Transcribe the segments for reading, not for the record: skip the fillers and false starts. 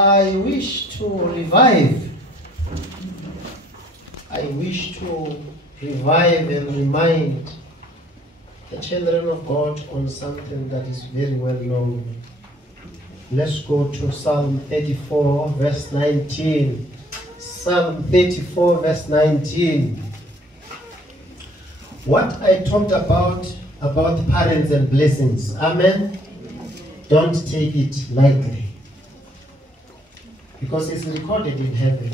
I wish to revive and remind the children of God on something that is very well known. Let's go to Psalm 34 verse 19. Psalm 34 verse 19. What I talked about parents and blessings. Amen. Don't take it lightly, because it's recorded in heaven.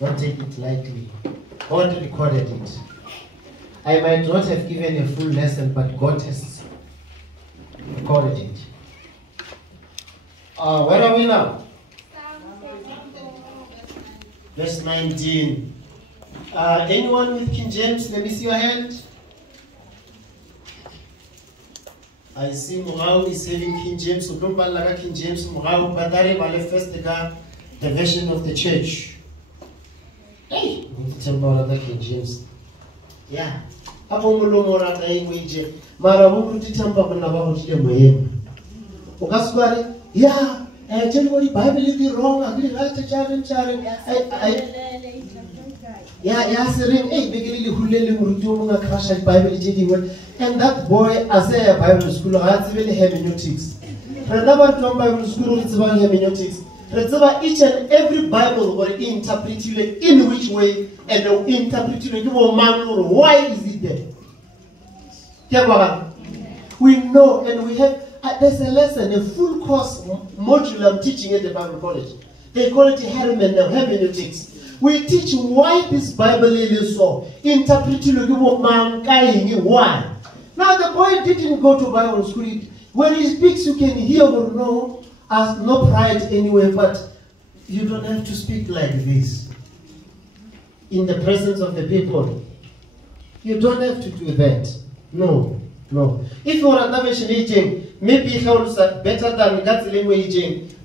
Don't take it lightly. God recorded it. I might not have given a full lesson, but God has recorded it. Where are we now? Verse 19. Anyone with King James? Let me see your hand. I see Murau is having King James. So don't bother King James. Murau, but I will first the version of the church. Hey, King James. Yeah. Apo mulomora ta ingwije. Mara buruti tamba bana ba hotile moyema. Ukaswari, yeah, tell what the Bible is wrong. I agree right yeah, sering, hey, begini hulele murutu munga crash Bible jidi. And that boy, as a Bible school, has really hermeneutics. Remember from Bible school, it's about hermeneutics. Remember each and every Bible will interpret it in which way, and they'll interpret it why is it there? We know, and we have, there's a lesson, a full course module I'm teaching at the Bible College. They call it hermeneutics. We teach why this Bible is so. Interpret it why. Now the boy didn't go to Bible school. When he speaks, you can hear or know, as no pride anyway, but you don't have to speak like this. In the presence of the people. You don't have to do that. No, no. If you are another teaching, maybe it sounds better than that language,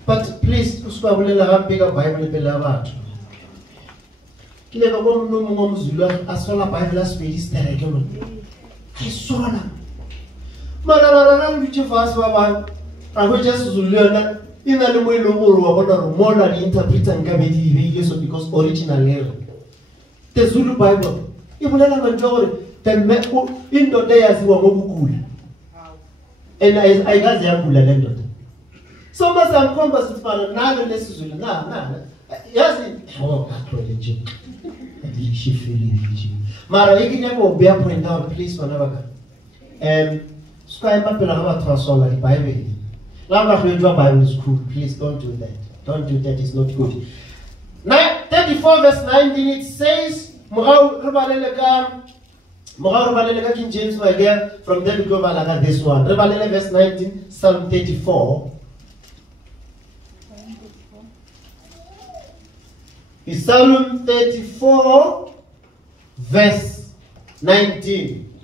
but please, bigger Bible. Kile kwa mno mzulu asola Bible aswedi stereke I saw them. Mararara which verse baba I just zulena ina le mo ilongoro wa bona mona the interpreter ngabedi ile so because original error. The Zulu Bible ibulela manjore the indo day aziwa ngokugula. And I got the akula lendo. So must am compass with man na lesizulu na. Yes, oh acknowledge. She feeling Mara, you can never be a point out, please, whenever. Scribe up a translate Bible. Now, you drop Bible school, please don't do that. Don't do that, it's not good. 34 verse 19, it says, King James, my dear, from there we go back this one. Verse 19, Psalm 34. It's Psalm 34, verse 19.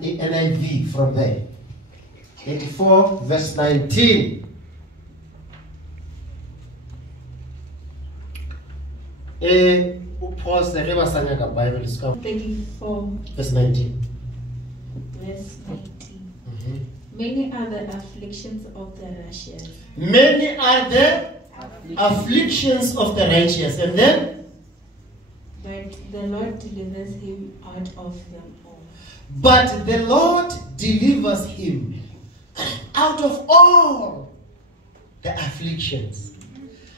NIV from there. 34, verse 19. Pause the Bible is come. 34, verse 19. Verse 19. Many are the afflictions of the righteous. Many are the afflictions of the righteous, and then but the Lord delivers him out of them all. But the Lord delivers him out of all the afflictions.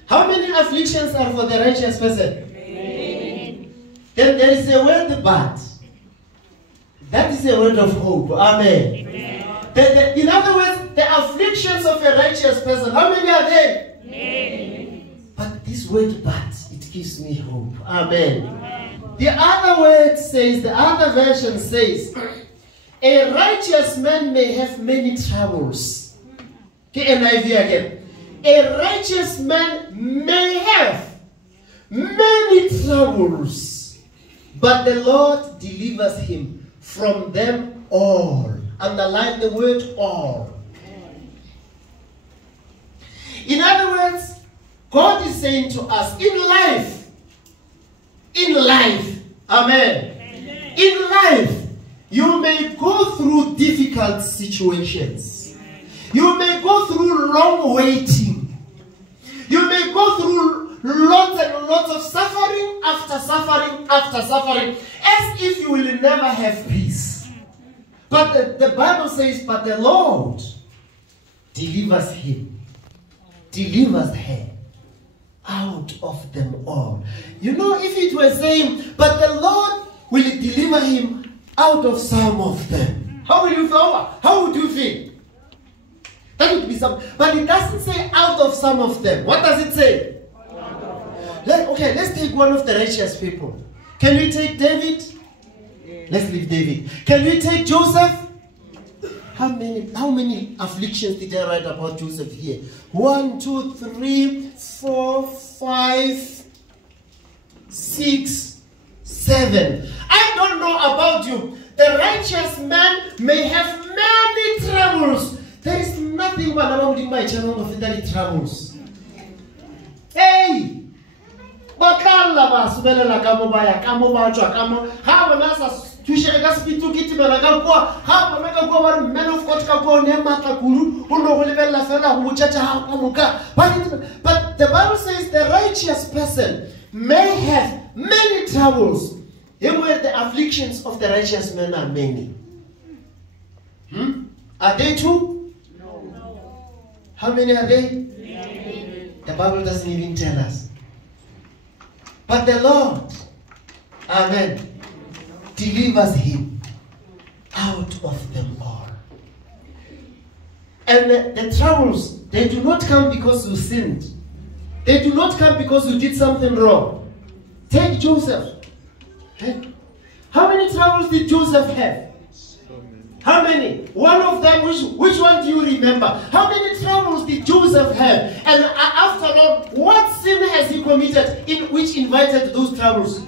How many afflictions are for the righteous person? Amen. Then there is a word but. That is a word of hope. Amen. Amen. In other words, the afflictions of a righteous person, how many are they? But this word but, it gives me hope. Amen. Amen. The other word says, the other version says, a righteous man may have many troubles. Okay, NIV again. A righteous man may have many troubles, but the Lord delivers him from them all. Underline the word all. In other words, God is saying to us, in life, amen. In life, you may go through difficult situations. You may go through long waiting. You may go through lots and lots of suffering after suffering after suffering, as if you will never have peace. But the Bible says, but the Lord delivers him, delivers her out of them all. You know, if it were saying, but the Lord will deliver him out of some of them, how will you feel? How would you feel? That would be some, but it doesn't say out of some of them. What does it say? Okay, let's take one of the righteous people. Can we take David? Let's leave David. Can we take Joseph? How many afflictions did I write about Joseph here? 1, 2, 3, 4, 5, 6, 7. I don't know about you. The righteous man may have many troubles. There is nothing around in my channel of any troubles. Hey! Bakala basubela kamo baya kamo bachwa kamo habo nasa tushega spitu kiti bela kakwa habo naka kwa wari men of God kakwa ne mata kulu uno kulibela fela umuchacha hamuka. But the Bible says the righteous person may have many troubles. Here where the afflictions of the righteous men are many. Are they true? No. How many are they? Many. The Bible doesn't even tell us. But the Lord, amen, delivers him out of them all. And the troubles, they do not come because you sinned. They do not come because you did something wrong. Take Joseph. How many troubles did Joseph have? How many? One of them, which one do you remember? How many troubles did Joseph have? And after all, what sin has he committed which invited those troubles?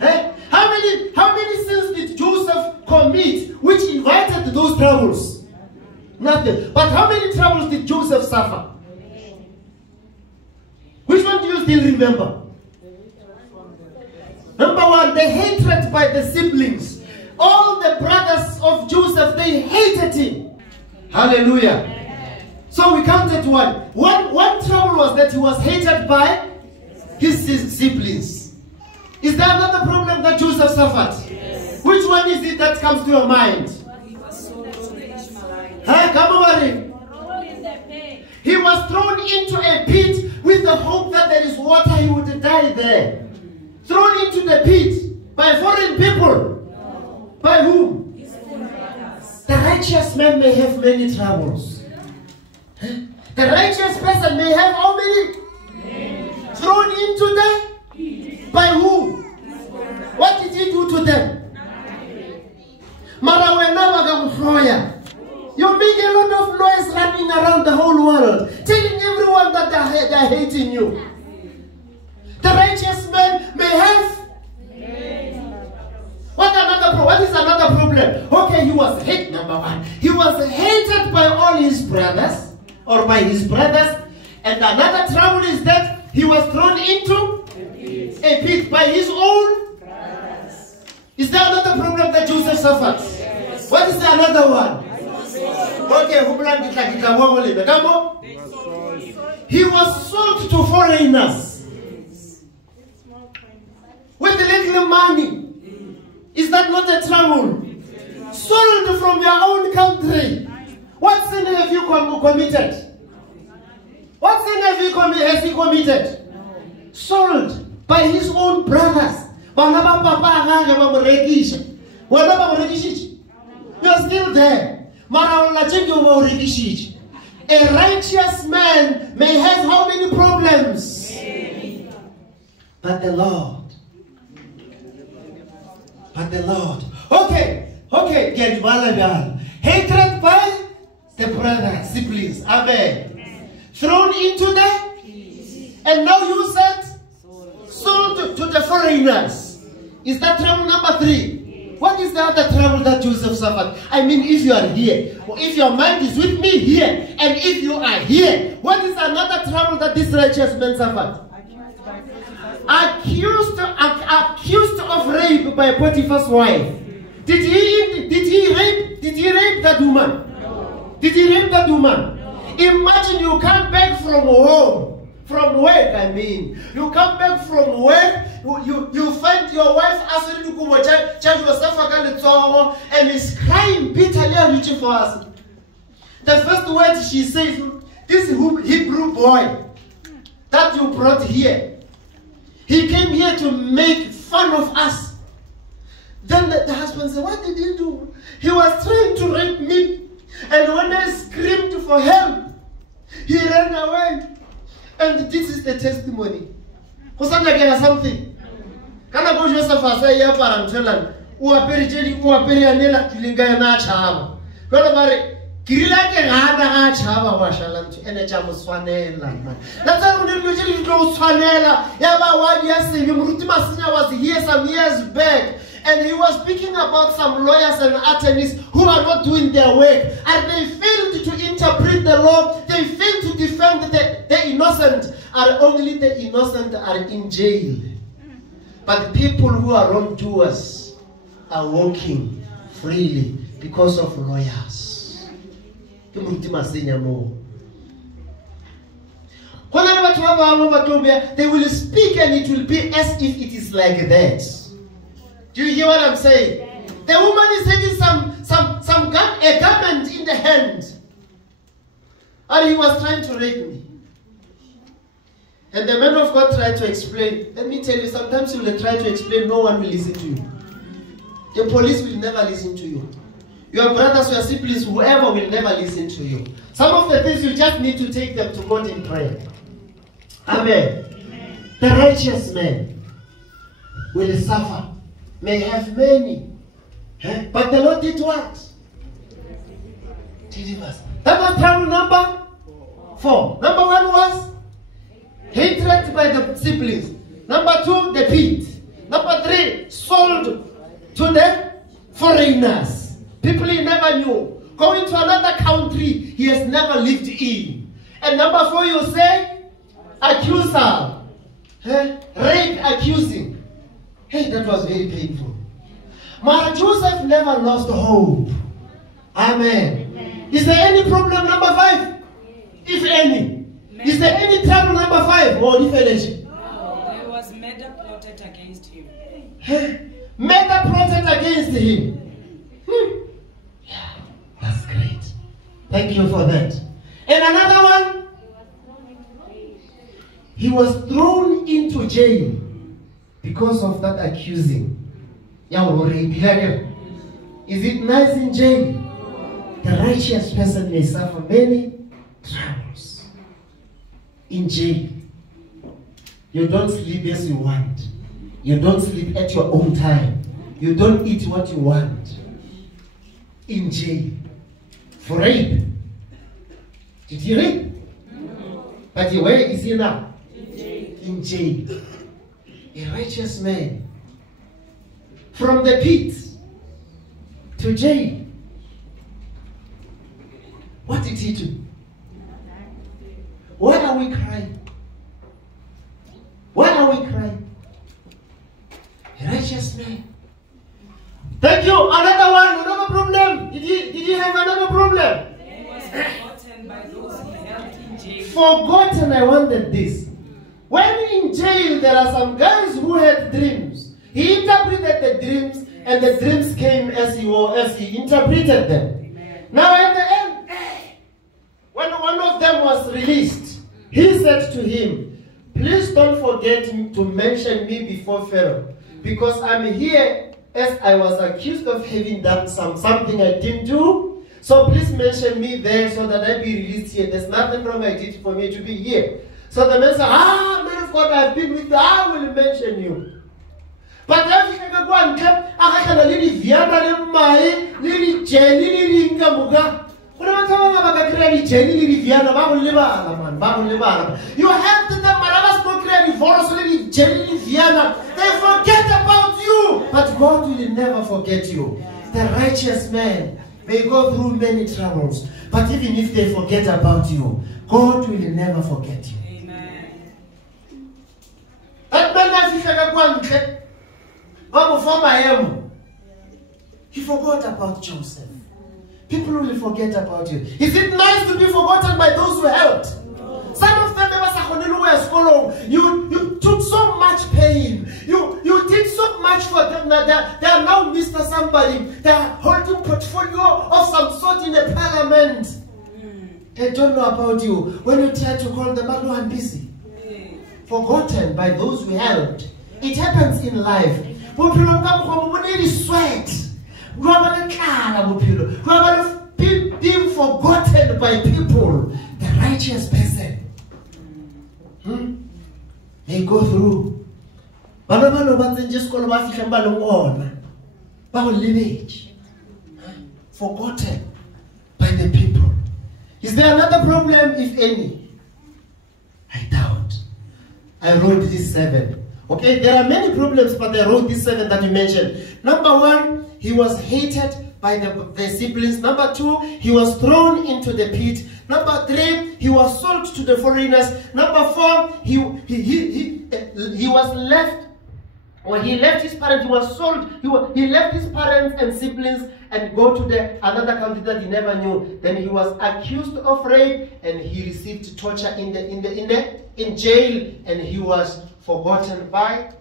How many sins did Joseph commit which invited those troubles? Nothing. But how many troubles did Joseph suffer? Which one do you still remember? Number one, the hatred by the siblings. All the brothers of Joseph, they hated him. Hallelujah. So we counted one. One trouble was that he was hated by his siblings. Is there another problem that Joseph suffered? Yes. Which one is it that comes to your mind? He was sold to Ishmael. Come over. He was thrown into a pit with the hope that there is water, he would die there. Thrown into the pit by foreign people. By whom? The righteous man may have many troubles. The righteous person may have how many? Thrown into the? By who? What did he do to them? You make a lot of noise running around the whole world, telling everyone that they're hating you. The righteous man may have. What is another problem? Okay, he was hated, number one. He was hated by all his brothers, or by his brothers. And another trouble is that he was thrown into a pit by his own brothers. Is there another problem that Joseph suffered? Yes. What is another one? Okay, come on. He was sold to foreigners with little money. Is that not a trouble? Sold from your own country. What sin have you committed? What sin has he committed? Sold by his own brothers. You are still there. A righteous man may have how many problems? But the Lord. Okay. Hatred by the brothers, siblings. Amen. Thrown into the, and now you said sold to the foreigners. Is that trouble number 3? What is the other trouble that Joseph suffered? I mean, if you are here, or if your mind is with me here, and if you are here, what is another trouble that this righteous man suffered? Accused of rape by Potiphar's wife. Did he rape that woman? No. Did he rape that woman? No. Imagine you come back from home, from work, I mean. You come back from work, you find your wife asking you to charge yourself and is crying bitterly and reaching for us. The first word she says, this Hebrew boy that you brought here, he came here to make fun of us. Then the husband said, what did he do? He was trying to rape me. And when I screamed for help, he ran away. And this is the testimony. Something. Can I go Joseph and say, yeah, Parantelan, who are very jelly, who are very anela, killing a nachama. Got about it. Kirilake hada chava washalam to energy swanela. That's how we usually go swanela. Yaba 1 year Murutima Senior was here some years back. And he was speaking about some lawyers and attorneys who are not doing their work. And they failed to interpret the law. They failed to defend the innocent. And only the innocent are in jail. But people who are wrongdoers are walking freely because of lawyers. They will speak and it will be as if it is like that. Do you hear what I'm saying? The woman is having a garment in the hand. And he was trying to rape me. And the man of God tried to explain. Let me tell you, sometimes you will try to explain, no one will listen to you. The police will never listen to you. Your brothers, your siblings, whoever will never listen to you. Some of the things you just need to take them to God in prayer. Amen. Amen. The righteous man will suffer. May have many. But the Lord did what? Delivers. That was trouble number 4. Number 1 was hatred by the siblings. Number 2, the pit. Number 3, sold to the foreigners. People he never knew. Going to another country he has never lived in. And number 4, you say, accuser. Rape accusing. Hey, that was very painful. But Joseph never lost hope. Amen. Amen. Is there any problem number 5? If any. Amen. Is there any trouble number 5? Or if any? No, there was murder plotted against him. Murder plotted against him. Yeah, that's great. Thank you for that. And another one. He was thrown into jail. Because of that accusing. Is it nice in jail? The righteous person may suffer many troubles. In jail. You don't sleep as you want. You don't sleep at your own time. You don't eat what you want. In jail. For rape. Did he rape? But where is he now? In jail. A righteous man, from the pit to jail. What did he do? Why are we crying? Why are we crying? A righteous man. Thank you. Another one, another problem. Did he have another problem? He was forgotten by those he held in jail. Forgotten, I wanted this. When in jail, there are some guys who had dreams. He interpreted the dreams, and the dreams came as he interpreted them. Amen. Now at the end, when one of them was released, he said to him, please don't forget to mention me before Pharaoh, because I'm here as I was accused of having done something I didn't do. So please mention me there so that I be released here. There's nothing wrong I did for me to be here. So the man said, man of God, I've been with you. I will mention you. But if you go and come, I can really viana them my little jelly linga. You have to them, but I was not creating for us little jelly viana. They forget about you. But God will never forget you. The righteous man may go through many troubles. But even if they forget about you, God will never forget you. He forgot about Joseph. people will forget about you. Is it nice to be forgotten by those who helped? Some of them, you took so much pain. You did so much for them that they are now Mr. Somebody. They are holding portfolio of some sort in the parliament. They don't know about you. When you try to call them, I'm busy. Forgotten by those who helped. It happens in life. Sweat. Being forgotten by people. The righteous person. They go through. Forgotten by the people. Is there another problem, if any? I doubt. I wrote these 7. Okay, there are many problems, but I wrote these 7 that you mentioned. Number 1, he was hated by the siblings. Number 2, he was thrown into the pit. Number 3, he was sold to the foreigners. Number 4, he was left, or he left his parents. He was sold. He left his parents and siblings and go to another country that he never knew. Then he was accused of rape, and he received torture in jail, and he was forgotten by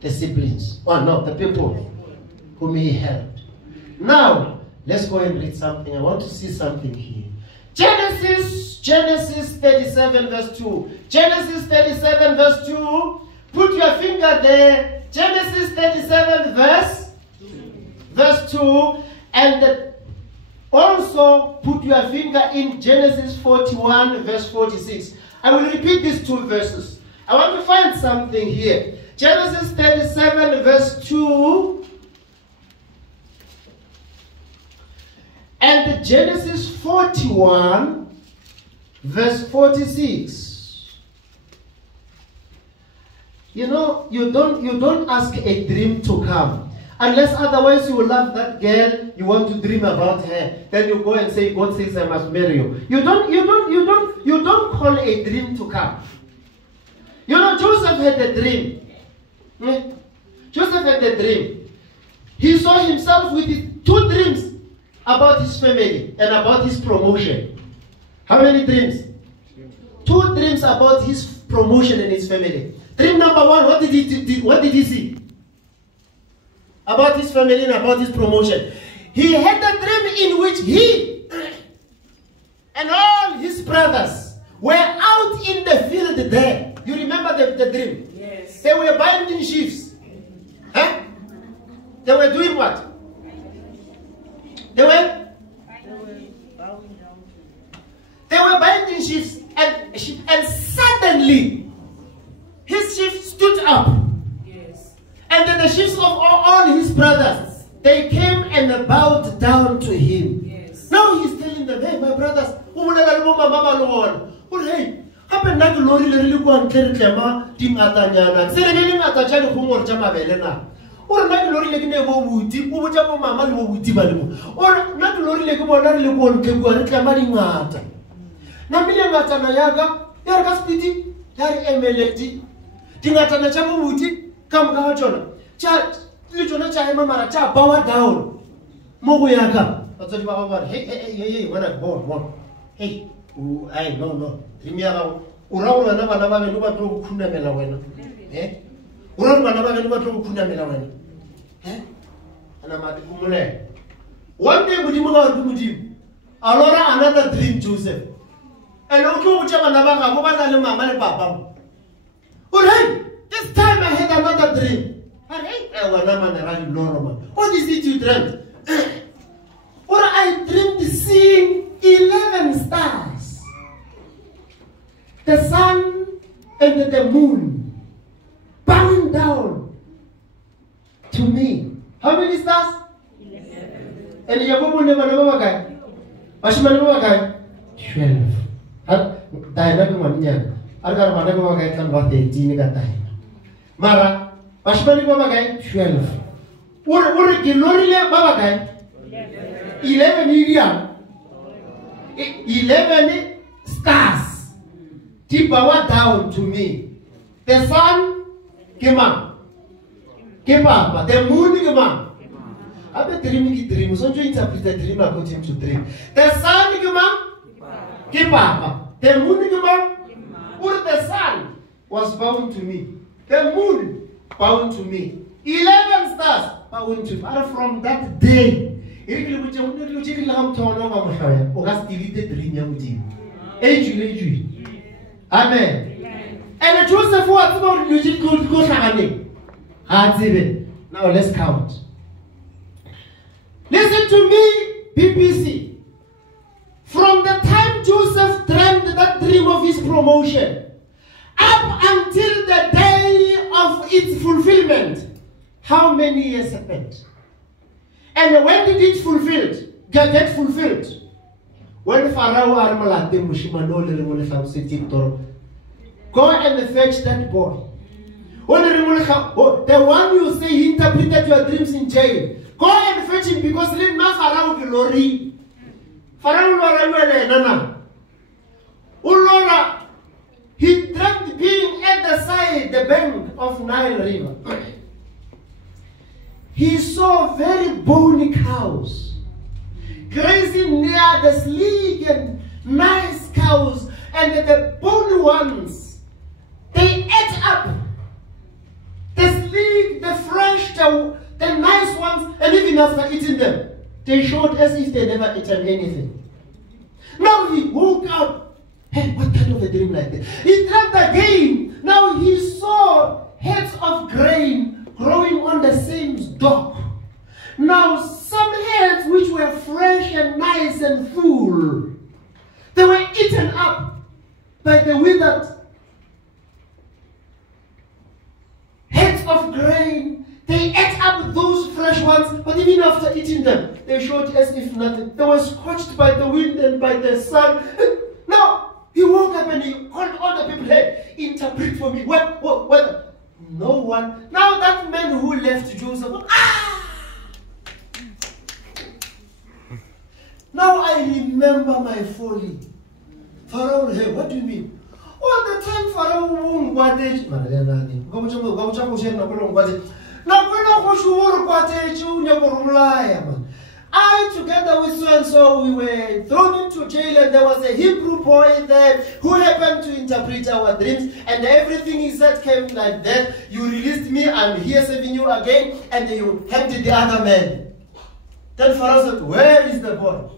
the siblings. Oh no, the people whom he helped. Now let's go and read something. I want to see something here. Genesis 37 verse 2. Genesis 37 verse 2. Put your finger there. Genesis 37 verse 2. And also put your finger in Genesis 41 verse 46. I will repeat these 2 verses. I want to find something here. Genesis 37 verse 2. And Genesis 41 verse 46. You know, you don't ask a dream to come. Unless otherwise you will love that girl, you want to dream about her. Then you go and say, God says I must marry you. You don't call a dream to come. You know, Joseph had a dream. Joseph had a dream. He saw himself with 2 dreams about his family and about his promotion. How many dreams? 2 dreams about his promotion and his family. Dream number 1, what did he see? About his family and about his promotion. He had a dream in which he and all his brothers were out in the field there. You remember the dream? Yes. They were binding sheaves. Huh? They were doing what? They were binding sheaves, and suddenly his sheaf stood up. Yes. And then the sheaves of all his brothers, they came and bowed down to him. Yes. Now he's telling them, hey, my brothers, hey, or not lori le kine bo buti o botsa bo mama le bo buti ba le or not lori le ke bona le go nke go re tla madi ngata na mile ngata na yaga ya ka spiti ya re emeleti dingata na tsa bo buti ka mo ka tsona tsa le tsona tsa ema mara tsa bawa down mo go yaka batho ba ba hey when I born hey I no rimia ba o ra ona na bana ba be no ba tlo go khunamela wena one day Alora another dream Joseph. And this time I had another dream. What is it you dreamt? Or I dreamed seeing 11 stars. The sun and the moon bowing down to me. How many stars? 11. And Yakobo never know guy. Ashman guy. 12. Diana Mania. Agar Manago guy can what they did at time. Mara, Ashman guy 12. What Gilloria Baba guy? 11 million. 11 stars. Deep power down to me. The sun came up. The moon came up. I'm a dream. So you interpret the dream according to dream. The sun, keep up. The moon, the sun was bound to me. The moon bound to me. 11 stars bound to me. And from that day, Amen. And Joseph was about now let's count. Listen to me, BBC. From the time Joseph dreamed that dream of his promotion, up until the day of its fulfillment, how many years happened? And when did it get fulfilled? When Pharaoh Armalate Mushimano go and fetch that boy. The one you say he interpreted your dreams in jail. Go and fetch him because Pharaoh glory. Pharaoh Ulora, he dreamt being at the side, the bank of Nile River. He saw very bony cows grazing near the sleek and nice cows, and the bony ones, they ate up the sleek, the fresh, the nice ones, and even after eating them, they showed as if they never eaten anything. Now he woke up. Hey, what kind of a dream like that? He dreamt again. Now he saw heads of grain growing on the same stalk. Now some heads which were fresh and nice and full, they were eaten up by the withered heads of grain. They ate up those fresh ones, but even after eating them, they showed as if nothing. They were scorched by the wind and by the sun. And now he woke up and he called all the people, hey, interpret for me. What? No one. Now that man who left Joseph, now I remember my folly. Pharaoh, hey, what do you mean? All the time Pharaoh I, together with so and so, we were thrown into jail, and there was a Hebrew boy there who happened to interpret our dreams, and everything he said came like that. You released me, I'm here saving you again, and then you handed the other man. Then Pharaoh said, where is the boy?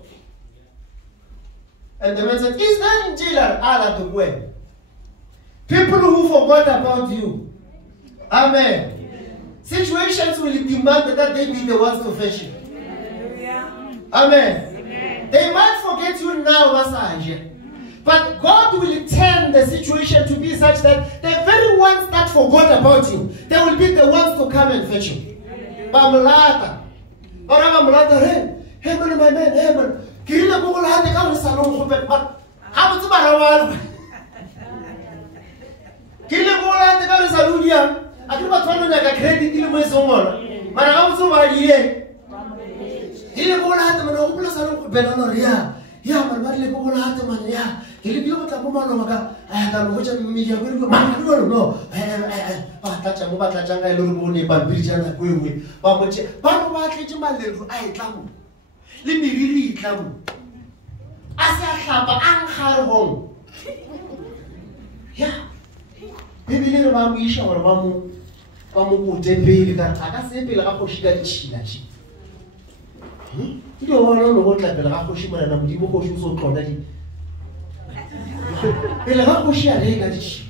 And the man said, he's there in jail. Allah the way. People who forgot about you. Amen. Situations will demand that they be the ones to fetch you. Amen. Amen. They might forget you now, Master, but God will turn the situation to be such that the very ones that forgot about you, they will be the ones to come and fetch you. Bamulata. Hey man, my man, hey man. Kirila Google had the car salon, but how much Marawal? Kirila Google had the car salon. I do not want to credit in my zone. But I also my year. He will have them an open salon, Benoria. Yeah, my body will have them on ya. He will be able to I have watched a media. No, I touch a mobile jungle, Luruni, but Bridget, but what did you my little eye come? Let me really come. As I have an home. Yeah. Maybe little Mamisha or Mamu. Mamu Tempe that I can say Pilacoshi China. You don't know what like Pilacoshima and Amdibo shoes so connected. Pilacoshi, I hate it.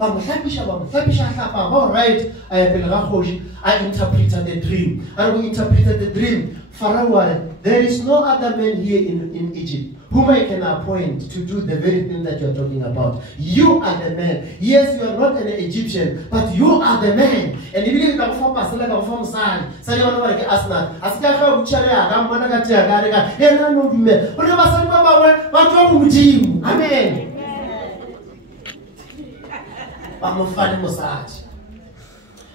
I'm happy, all right. I interpreted the dream. And we interpreted the dream. Pharaoh, there is no other man here in Egypt whom I can appoint to do the very thing that you are talking about. You are the man. Yes, you are not an Egyptian, but you are the man. And if you can form a select from San, Sayan like Asna, Askaka, Uchara, Ramanagatia, Gariga, and I know me. But what's wrong with you? Amen. I'm a funny massage.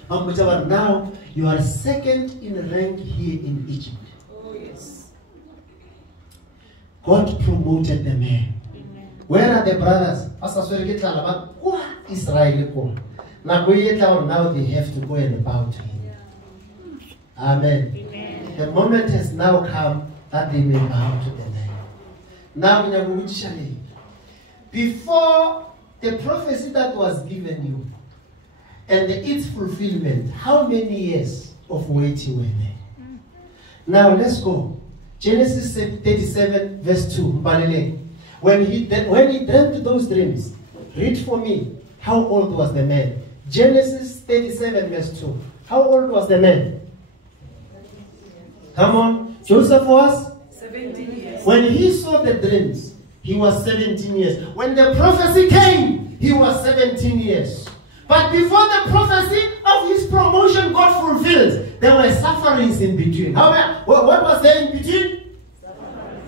Now you are second in rank here in Egypt. Oh, yes. God promoted the man. Where are the brothers? Israel. Now they have to go and bow to him. Amen. the moment has now come that they may bow to the Lamb. Now, before the prophecy that was given you and its fulfillment, how many years of waiting were there? Now let's go. Genesis 37 verse 2. When he dreamt those dreams, read for me, how old was the man? Genesis 37 verse 2. How old was the man? Come on. Joseph was? 17 years. When he saw the dreams, he was 17 years. When the prophecy came, he was 17 years. But before the prophecy of his promotion got fulfilled, there were sufferings in between. What was there in between?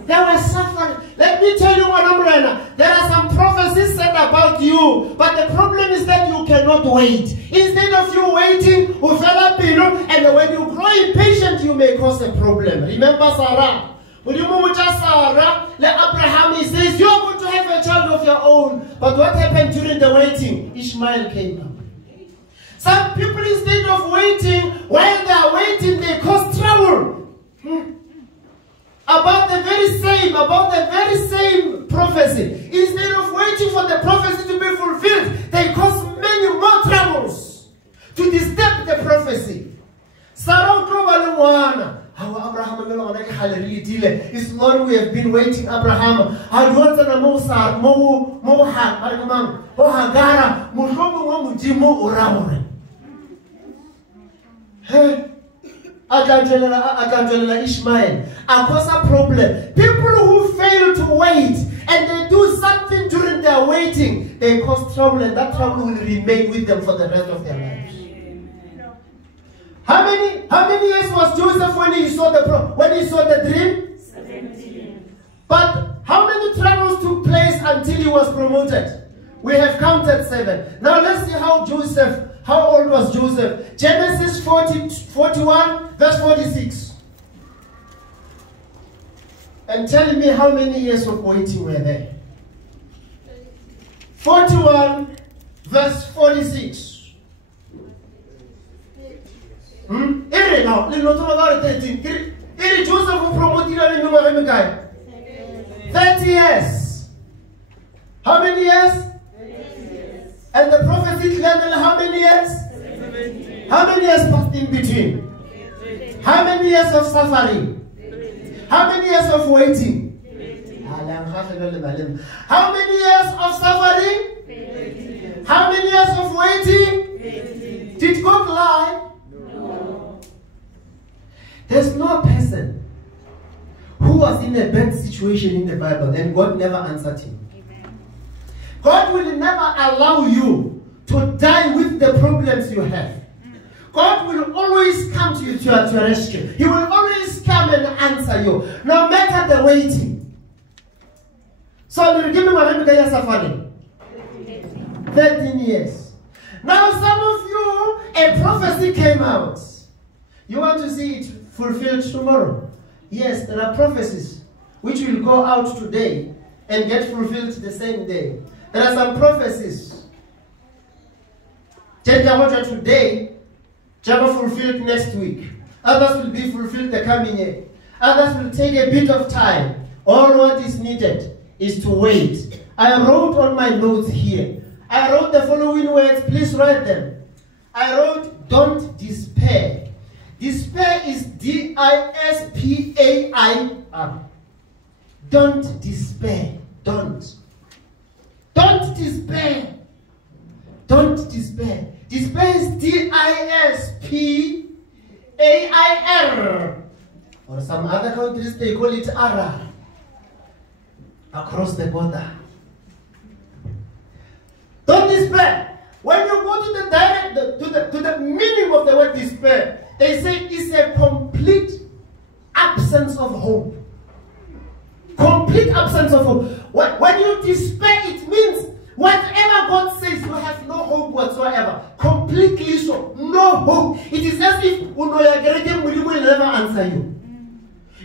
There were suffering. Let me tell you one umbrella. There are some prophecies said about you, but the problem is that you cannot wait. Instead of you waiting, and when you grow impatient, you may cause a problem. Remember Sarah? Sarah, Abraham, he says, you're going to have a child of your own. But what happened during the waiting? Ishmael came up. Some people, instead of waiting, while they are waiting, they cause trouble. About the very same prophecy. Instead of waiting for the prophecy to be fulfilled, they cause many more troubles to disturb the prophecy. Sarah how Abraham is Lord, we have been waiting, Abraham. I want to Ishmael. A problem. People who fail to wait and they do something during their waiting, they cause trouble, and that trouble will remain with them for the rest of their lives. How many years was Joseph when he saw the dream? 17. But how many troubles took place until he was promoted? We have counted 7. Now let's see how old was Joseph? Genesis 41, verse 46. And tell me how many years of waiting were there. 41, verse 46. Joseph promoted 30 years. How many years? And the prophecy declared how many years? 17. How many years passed in between? How many years of suffering? How many years of waiting? How many years of suffering? How many years of waiting? Did God lie? No. There's no person who was in a bad situation in the Bible and God never answered him. God will never allow you to die with the problems you have. God will always come to you to your rescue. He will always come and answer you, no matter the waiting. So, give me my suffering. 13 years. Now, some of you, a prophecy came out. You want to see it fulfilled tomorrow? Yes, there are prophecies which will go out today and get fulfilled the same day. There are some prophecies. Today, Java fulfilled next week. Others will be fulfilled the coming year. Others will take a bit of time. All what is needed is to wait. I wrote on my notes here. I wrote the following words. Please write them. I wrote, don't despair. Despair is D-I-S-P-A-I-R. Don't despair. Don't. Don't despair. Don't despair. Despair is D-I-S-P-A-I-R. Or some other countries, they call it ARA. Across the border. Don't despair. When you go to the meaning of the word despair, they say it's a complete absence of hope. Complete absence of hope. When you despair, it means whatever God says, you have no hope whatsoever. Completely so. No hope. It is as if will never answer you.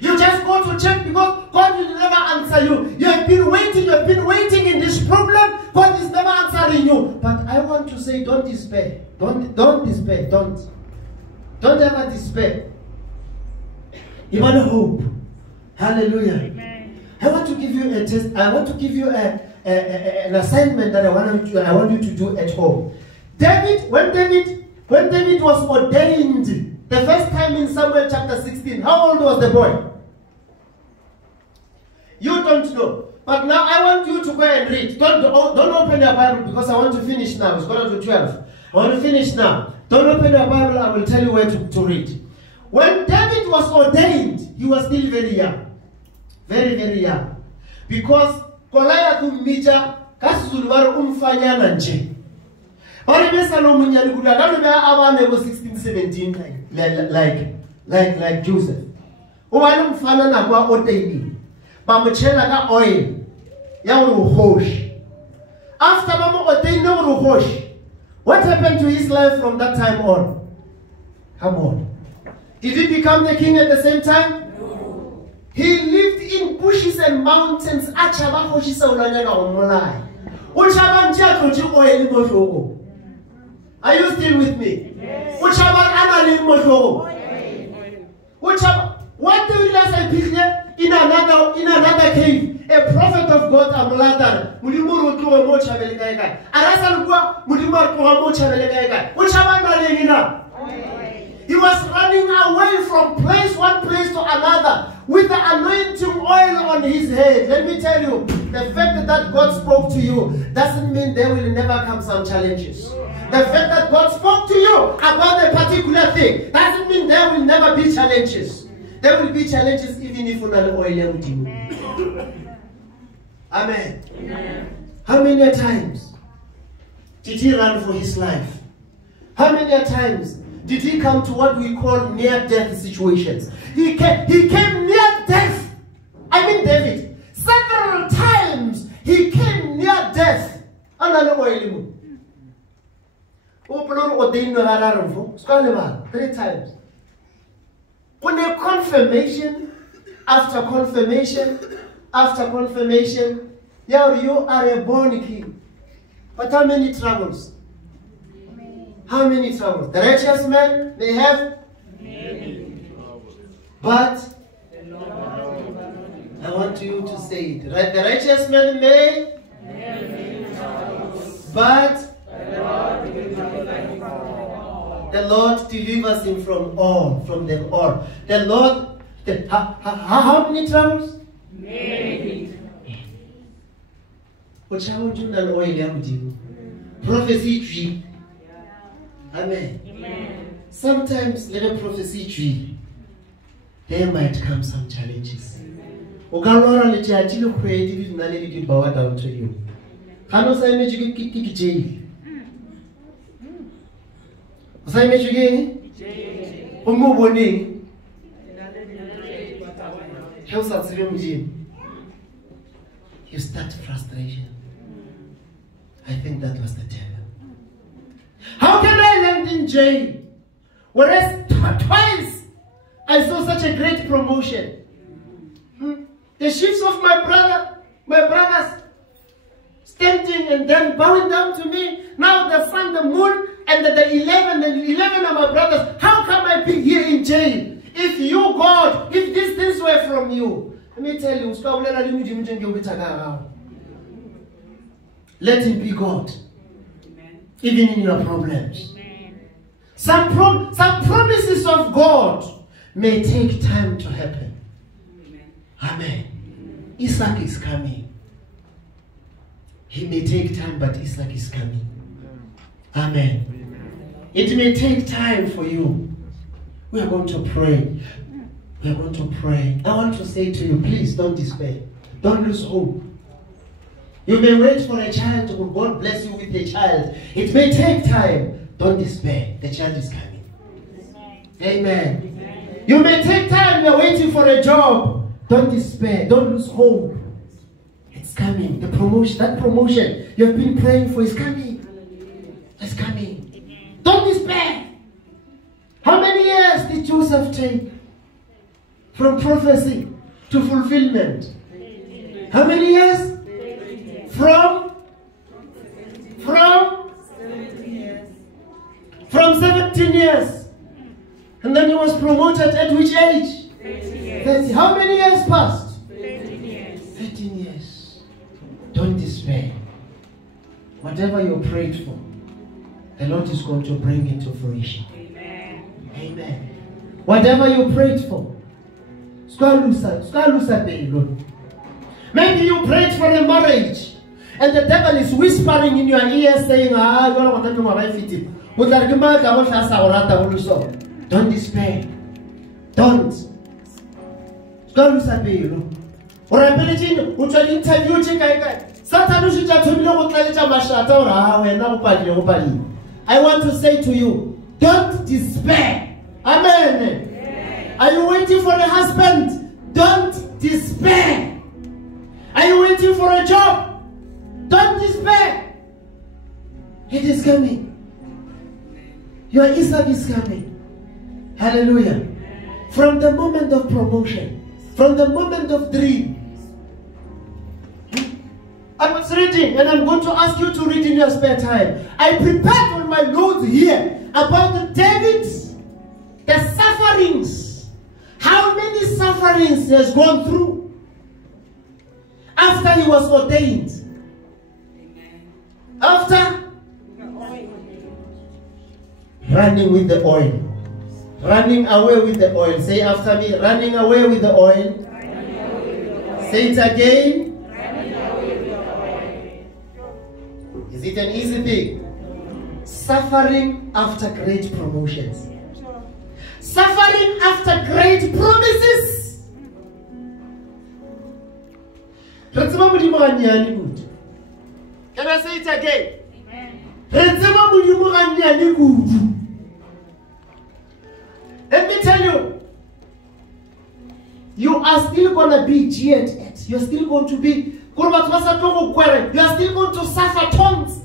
You just go to church because God will never answer you. You have been waiting in this problem. God is never answering you. But I want to say, don't despair. Don't despair. Don't ever despair. You want hope. Hallelujah. I want to give you a test. I want to give you an assignment that I want you to do at home. When David was ordained the first time in Samuel chapter 16, how old was the boy? You don't know. But now I want you to go and read. Don't open your Bible because I want to finish now. It's quarter to 12. I want to finish now. Don't open your Bible. I will tell you where to read. When David was ordained, he was still very young. Very, very young. Because Goliath umija kasizulu bari umfanyana nje. Bari besa lo munyani kuda kalu be abane go 16 17 like Joseph. Ubani umfana na kwa ordained. Bamuchela ka oil. Ya uruhosh. After Mama ordained no uruhosh. What happened to his life from that time on? Come on. Did he become the king at the same time? No. He lived in bushes and mountains. Are you still with me? Yes. What do you guys say in another cave? A prophet of God Amladar. He was running away from one place to another with the anointing oil on his head. Let me tell you, the fact that God spoke to you doesn't mean there will never come some challenges. The fact that God spoke to you about a particular thing doesn't mean there will never be challenges. There will be challenges even if you don't oil with you. Amen. Amen. How many times did he run for his life? How many times did he come to what we call near-death situations? He came near death. I mean David. Several times he came near death. Three times. When a confirmation, after confirmation, after confirmation, you are a born king. But how many troubles? How many troubles? The righteous man, they have many. But I want you to say it. Right? The righteous man may but the Lord delivers him from all, from them all. The Lord, how many troubles? Many. Prophecy. Amen. Amen. Sometimes little prophecy tree, there might come some challenges. Ogalora le chachilo creative na le did bow down to you. Kano sa image kiki jail. Sa image again? Omo boni. How you start frustration. I think that was the devil. How can I land in jail? Whereas twice I saw such a great promotion. The shifts of my brothers standing and then bowing down to me. Now the sun, the moon, and the 11 of my brothers. How come I be here in jail? If you, God, if these things were from you. Let me tell you, let him be God. Even in your problems. Some promises of God may take time to happen. Amen. Isaac is coming. He may take time, but Isaac is coming. Amen. It may take time for you. We are going to pray. We are going to pray. I want to say to you, please don't despair. Don't lose hope. You may wait for a child. God bless you with a child. It may take time. Don't despair. The child is coming. Amen. Amen. You may take time. You're waiting for a job. Don't despair. Don't lose hope. It's coming. The promotion, that promotion you have been praying for is coming. It's coming. Don't despair. How many years did Joseph take from prophecy to fulfillment? How many years? From 17 years. And then he was promoted at which age? 30. How many years passed? 13 years. 13 years. Don't despair. Whatever you prayed for, the Lord is going to bring it to fruition. Amen. Amen. Whatever you prayed for, maybe you prayed for a marriage, and the devil is whispering in your ear saying, don't despair. Don't. I want to say to you, don't despair. Amen. Are you waiting for a husband? Don't despair. Are you waiting for a job? Don't despair. It is coming. Your Isaac is coming. Hallelujah. From the moment of promotion, from the moment of dream. I was reading, and I'm going to ask you to read in your spare time. I prepared on my notes here about David, the sufferings. How many sufferings he has gone through after he was ordained. After running with the oil. Running away with the oil. Say after me, running away with the oil. Say it again. Is it an easy thing? Suffering after great promotions. Suffering after great promises. Can I say it again? Let me tell you, you are still going to be jeered at. You are still going to be, you are still going to suffer tons.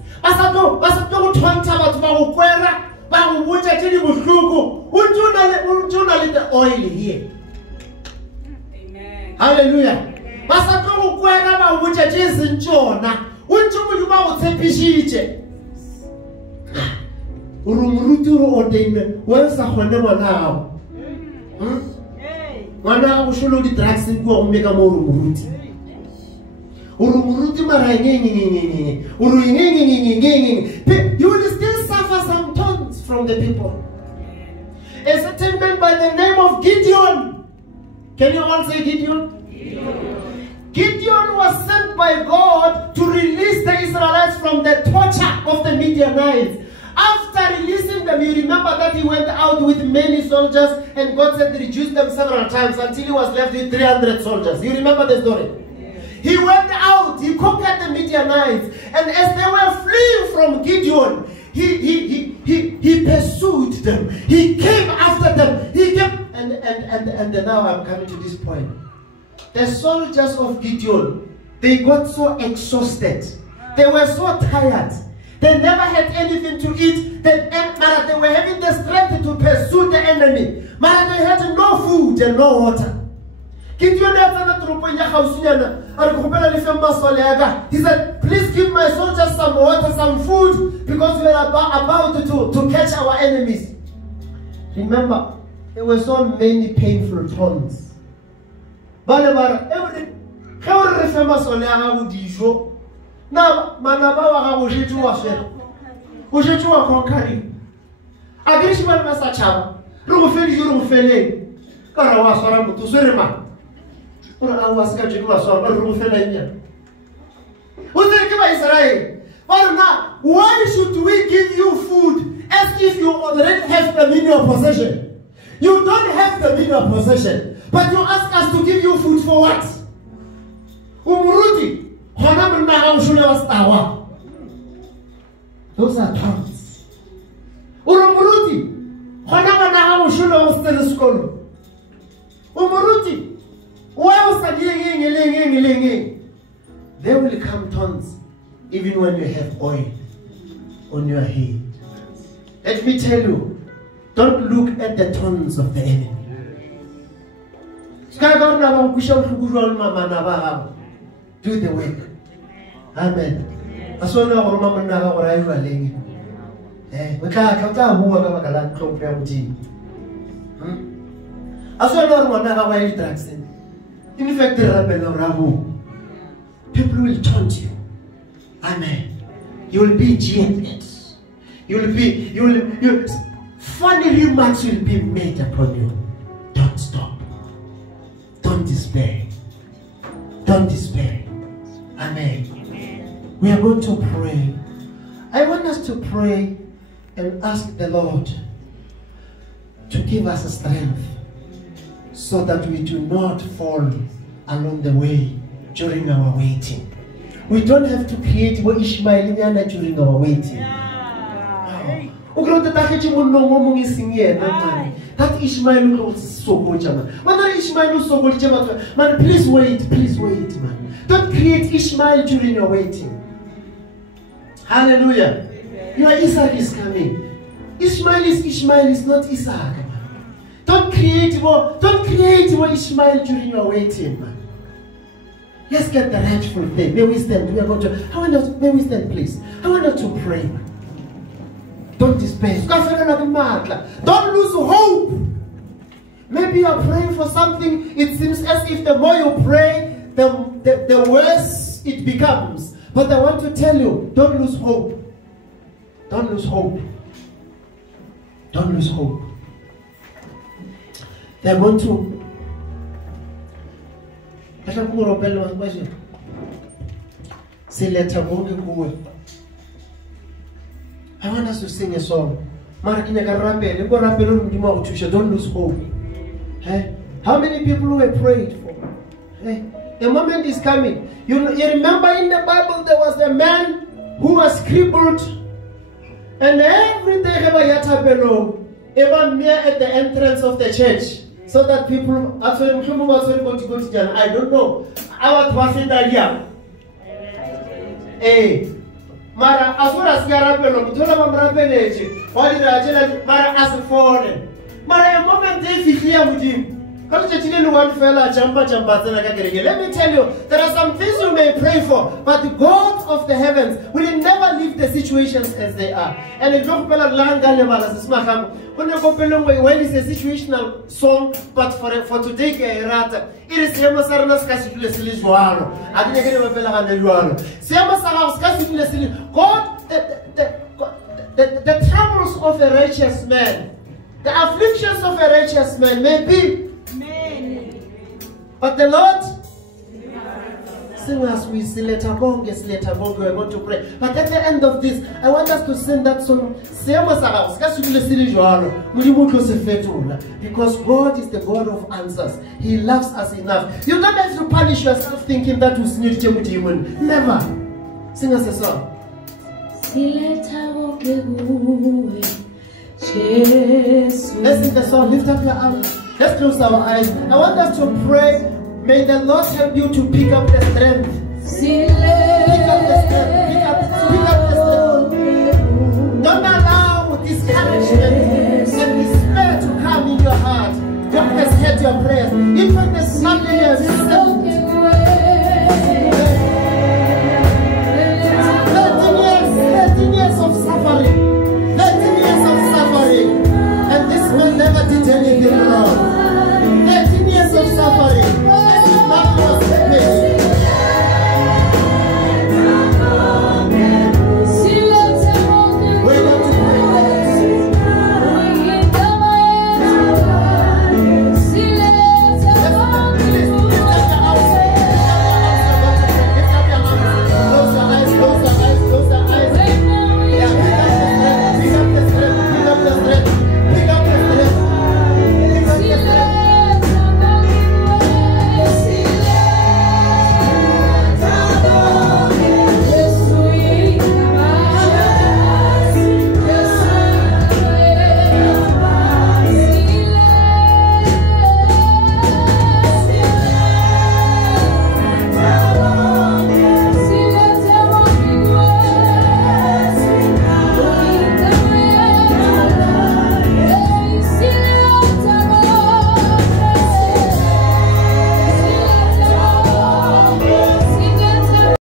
The oil here. Amen. Hallelujah. You will still suffer some taunts from the people. A certain man by the name of Gideon. Can you all say Gideon? Gideon was sent by God to release the Israelites from the torture of the Midianites. After releasing them, you remember that he went out with many soldiers, and God said reduce them several times until he was left with 300 soldiers. You remember the story? He went out, he conquered the Midianites, and as they were fleeing from Gideon, he pursued them. He came after them. He came, and now I'm coming to this point. The soldiers of Gideon, they got so exhausted. They were so tired. They never had anything to eat. They were having the strength to pursue the enemy. But they had no food and no water. He said, please give my soldiers some water, some food, because we are about to catch our enemies. Remember, there were so many painful taunts. Now, Manabawa was you to us. Was you to a conquering? I guess you went as a child. Rufel, you Rufel. Karawas to Surima. I was catching us on Rufel. What they give Israel? But now, why should we give you food as if you already have them in your possession? You don't have them in your possession, but you ask us to give you food for what? Umuruti. Those are taunts. Umuruti. Umuruti. There will come taunts even when you have oil on your head. Let me tell you, don't look at the taunts of the enemy. Do the work. Amen. As well as one of drugs. In fact, people will taunt you. Amen. You will be jeered. Funny remarks will be made upon you. Don't stop. Don't despair. Don't despair. Amen. We are going to pray. I want us to pray and ask the Lord to give us a strength so that we do not fall along the way during our waiting. We don't have to create what Ishmael during our waiting. That Ishmael is so good, man. Ishmael is so good, man. Please wait, man. Don't create Ishmael during your waiting. Hallelujah. Your Isaac is coming. Ishmael is not Isaac, man. Don't create more Ishmael during your waiting, man. Let's get the rightful thing. May we stand? We are going to. May we stand, please? I want us to pray, man. Don't despair. Don't lose hope. Maybe you are praying for something. It seems as if the more you pray, the worse it becomes. But I want to tell you, don't lose hope. Don't lose hope. Don't lose hope. They're going to. I want us to sing a song. Don't lose hope. How many people were prayed for? The moment is coming. You remember in the Bible there was a man who was crippled, and every day even near at the entrance of the church, so that people actually going to go to jail. I don't know. I was in the year. Mara asura sigarapelo mtola mamrapeleje wali rajela mara asfone mara a moment they fikia mujimu kama chachile one fella jamba tena kagerege. Let me tell you, there are some things you may pray for, but the God of the heavens will never leave the situations as they are. And if you pela langa le mala sismaham when is a situational song, but for today rata it is semasarna skasipile silizwalo adinekele mapela kanelwalo semasara skasipile sil. God, the troubles of a righteous man, the afflictions of a righteous man may be, but the Lord, sing as we select a bonge, we are going to pray. But at the end of this, I want us to sing that song. Because God is the God of answers. He loves us enough. You don't have to punish yourself thinking that you snitch a demon. Never. Sing us a song. Let's sing the song. Lift up your arms. Let's close our eyes. I want us to pray. May the Lord help you to pick up the strength. Pick up the strength.